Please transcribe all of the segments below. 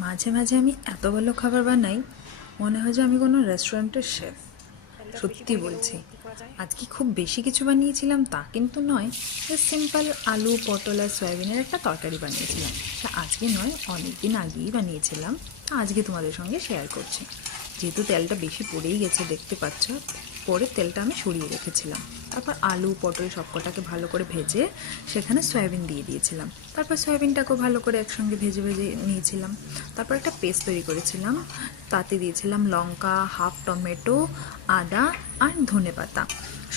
মাঝে মাঝে আমি এত ভালো খাবার বানাই, মনে হয় যে আমি কোনো রেস্টুরেন্টের শেফ। সত্যি বলছি, আজকে খুব বেশি কিছু বানিয়েছিলাম তা কিন্তু নয়। সিম্পল আলু পটল আর সয়াবিনের একটা তরকারি বানিয়েছিলাম। তা আজকে নয়, অনেক দিন আগেই বানিয়েছিলাম। তা আজকে তোমাদের সঙ্গে শেয়ার করছি। যেহেতু তেলটা বেশি পড়েই গেছে দেখতে পাচ্ছ, পরে তেলটা আমি সরিয়ে রেখেছিলাম। তারপর আলু পটল সবকটাকে ভালো করে ভেজে সেখানে সয়াবিন দিয়ে দিয়েছিলাম। তারপর সয়াবিনটাকেও ভালো করে একসঙ্গে ভেজে ভেজে নিয়েছিলাম। তারপর একটা পেস্ট তৈরি করেছিলাম, তাতে দিয়েছিলাম লঙ্কা, হাফ টমেটো, আদা আর ধনেপাতা।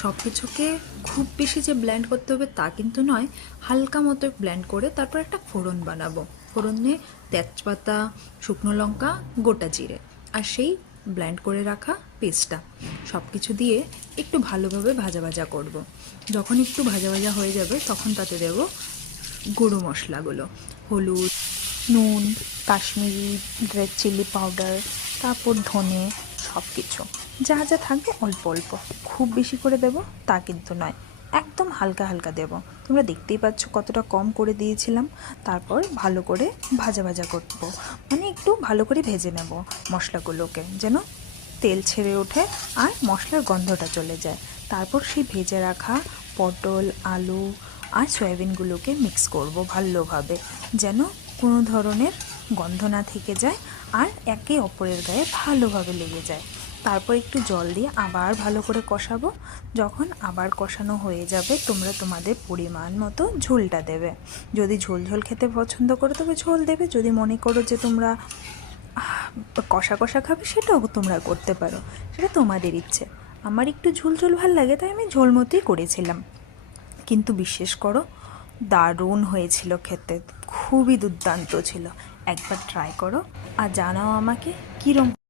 সব কিছুকে খুব বেশি যে ব্লেন্ড করতে হবে তা কিন্তু নয়, হালকা মতো ব্লেন্ড করে তারপর একটা ফোড়ন বানাবো। ফোড়নে তেজপাতা, শুকনো লঙ্কা, গোটা জিরে আর সেই ব্লেন্ড করে রাখা পেস্টটা সব কিছু দিয়ে একটু ভালোভাবে ভাজা ভাজা করব। যখন একটু ভাজা ভাজা হয়ে যাবে তখন তাতে দেব গুঁড়ো মশলাগুলো, হলুদ, নুন, কাশ্মীরি রেড চিলি পাউডার, তারপর ধনে, সব কিছু যা যা থাকবে অল্প অল্প, খুব বেশি করে দেব তা কিন্তু নয়, একদম হালকা হালকা দেব। তোমরা দেখতেই পাচ্ছ কতটা কম করে দিয়েছিলাম। তারপর ভালো করে ভাজা ভাজা করব, মানে একটু ভালো করে ভেজে নেব মশলাগুলোকে, যেন তেল ছেড়ে ওঠে আর মশলার গন্ধটা চলে যায়। তারপর সেই ভেজে রাখা পটল, আলু আর সয়াবিনগুলোকে মিক্স করব ভালোভাবে, যেন কোনো ধরনের গন্ধ না থেকে যায় আর একে অপরের গায়ে ভালোভাবে লেগে যায়। তারপর একটু জল দিয়ে আবার ভালো করে কষাবো। যখন আবার কষানো হয়ে যাবে, তোমরা তোমাদের পরিমাণ মতো ঝোলটা দেবে। যদি ঝোল ঝোল খেতে পছন্দ করো তবে ঝোল দেবে, যদি মনে করো যে তোমরা কষা কষা খাবে সেটাও তোমরা করতে পারো, সেটা তোমাদের ইচ্ছে। আমার একটু ঝোল ঝোল ভাল লাগে তাই আমি ঝোল মতোই করেছিলাম। কিন্তু বিশ্বাস করো, দারুণ হয়েছিল খেতে, খুবই দুর্দান্ত ছিল। একবার ট্রাই করো আর জানাও আমাকে কীরকম।